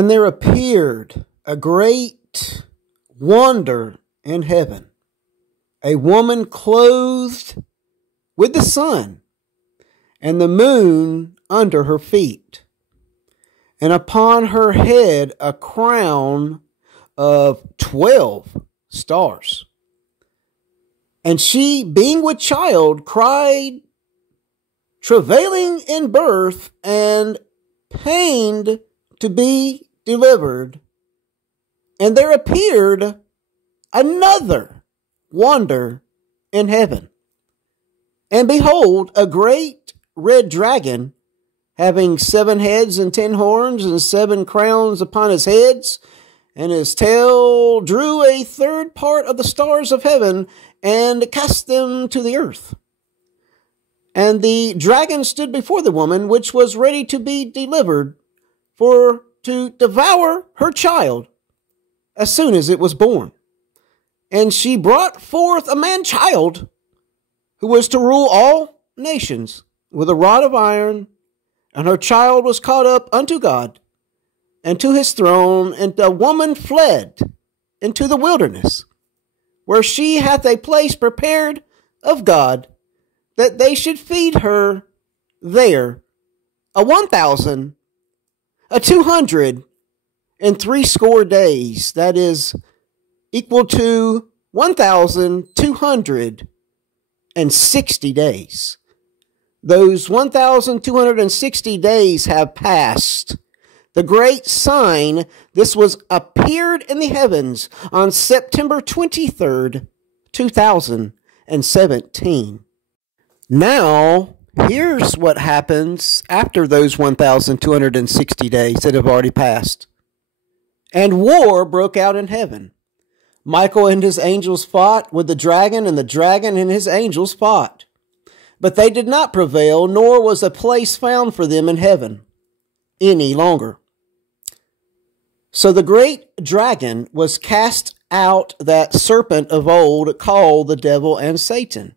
And there appeared a great wonder in heaven, a woman clothed with the sun, and the moon under her feet, and upon her head a crown of 12 stars. And she, being with child, cried, travailing in birth, and pained to be delivered. And there appeared another wonder in heaven. And behold, a great red dragon, having 7 heads and 10 horns, and 7 crowns upon his heads, and his tail drew a third part of the stars of heaven, and cast them to the earth. And the dragon stood before the woman, which was ready to be delivered, for to devour her child as soon as it was born. And she brought forth a man-child, who was to rule all nations with a rod of iron, and her child was caught up unto God and to his throne, and the woman fled into the wilderness, where she hath a place prepared of God, that they should feed her there 1,260 days. That is equal to 1,260 days. Those 1,260 days have passed. The great sign, this was appeared in the heavens on September 23rd, 2017. Now, here's what happens after those 1,260 days that have already passed. And war broke out in heaven. Michael and his angels fought with the dragon, and the dragon and his angels fought. But they did not prevail, nor was a place found for them in heaven any longer. So the great dragon was cast out, that serpent of old called the devil and Satan,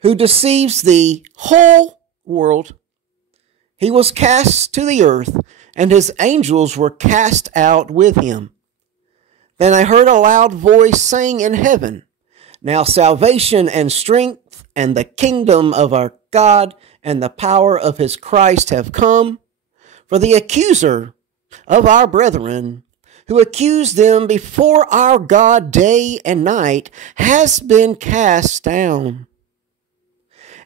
who deceives the whole world. He was cast to the earth, and his angels were cast out with him. Then I heard a loud voice saying in heaven, now salvation and strength and the kingdom of our God and the power of his Christ have come. For the accuser of our brethren, who accused them before our God day and night, has been cast down.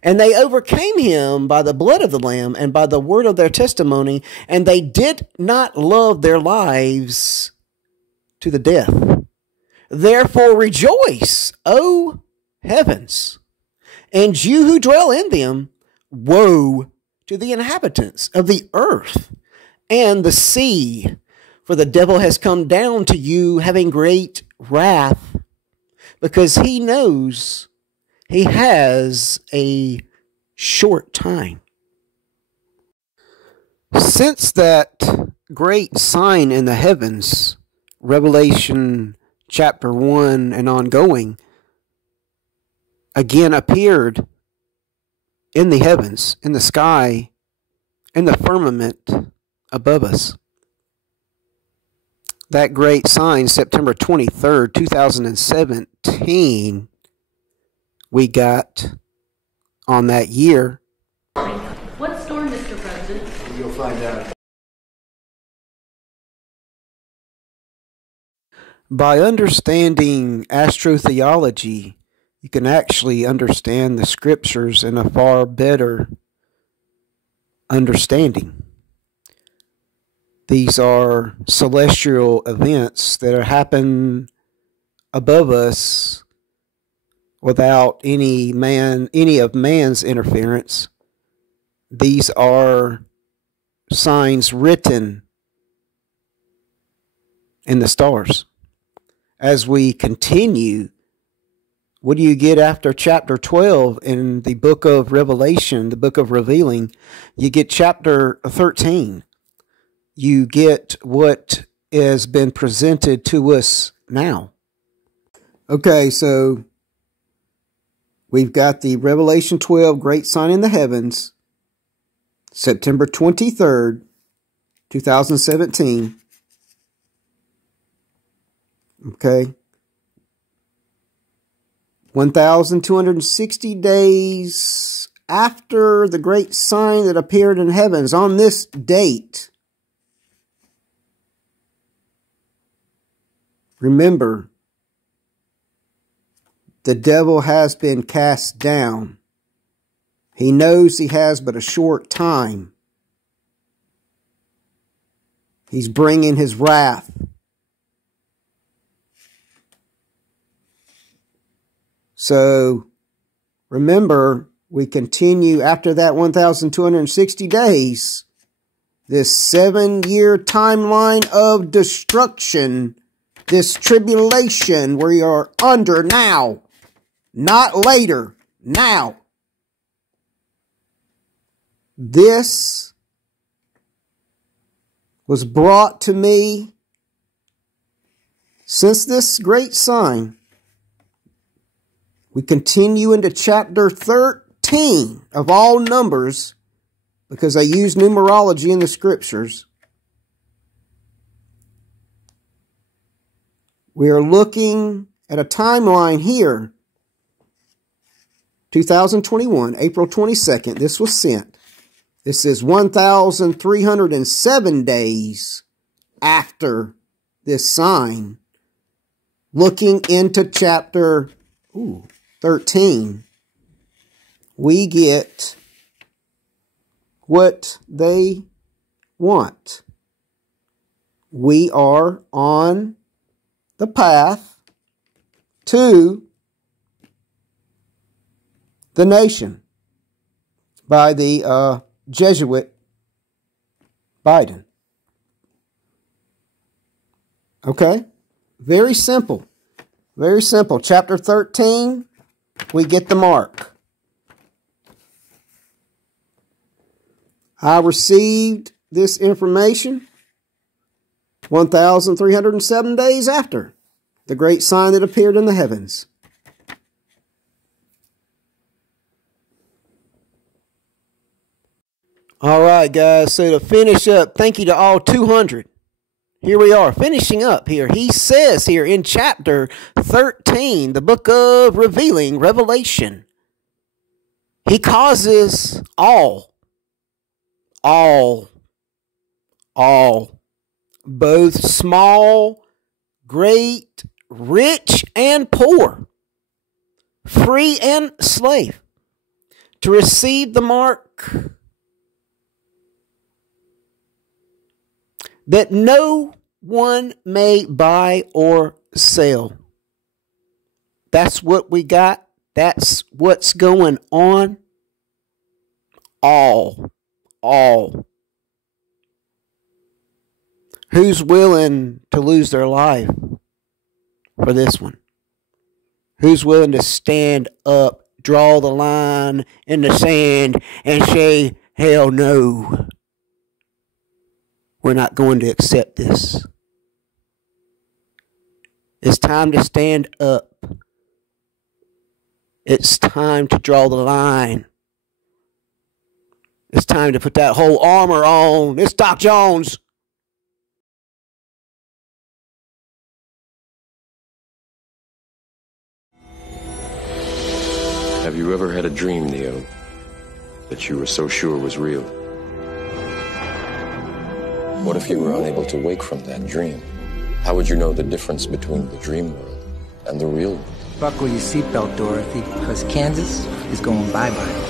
And they overcame him by the blood of the Lamb and by the word of their testimony, and they did not love their lives to the death. Therefore rejoice, O heavens, and you who dwell in them. Woe to the inhabitants of the earth and the sea, for the devil has come down to you having great wrath, because he knows he has a short time. Since that great sign in the heavens, Revelation chapter 1 and ongoing, again appeared in the heavens, in the sky, in the firmament above us. That great sign, September 23rd, 2017, we got on that year. What storm, Mr. President? You'll find out. By understanding astrotheology, you can actually understand the scriptures in a far better understanding. These are celestial events that are happening above us without any of man's interference. These are signs written in the stars. As we continue, what do you get after chapter 12 in the book of Revelation, the book of revealing? You get chapter 13. You get what has been presented to us now. Okay, so we've got the Revelation 12 great sign in the heavens, September 23rd, 2017. Okay. 1,260 days after the great sign that appeared in heavens, on this date, remember, the devil has been cast down. He knows he has but a short time. He's bringing his wrath. So, remember, we continue after that 1,260 days, this 7-year timeline of destruction, this tribulation we are under now, not later, now. This was brought to me since this great sign. We continue into chapter 13 of all numbers, because I use numerology in the scriptures. We are looking at a timeline here. 2021, April 22nd, this was sent. This is 1,307 days after this sign. Looking into chapter 13, we get what they want. We are on the path to the nation by the Jesuit Biden. Okay? Very simple. Very simple. Chapter 13, we get the mark. I received this information 1,307 days after the great sign that appeared in the heavens. All right, guys, so to finish up, thank you to all 200. Here we are, finishing up here. He says here in chapter 13, the book of Revelation, he causes all, both small, great, rich, and poor, free and slave, to receive the mark, that no one may buy or sell. That's what we got. That's what's going on. All. Who's willing to lose their life for this one? Who's willing to stand up, draw the line in the sand, and say, hell no? We're not going to accept this. It's time to stand up. It's time to draw the line. It's time to put that whole armor on. It's Doc Jones. Have you ever had a dream, Neo, that you were so sure was real? What if you were unable to wake from that dream? How would you know the difference between the dream world and the real world? Buckle your seatbelt, Dorothy, because Kansas is going bye-bye.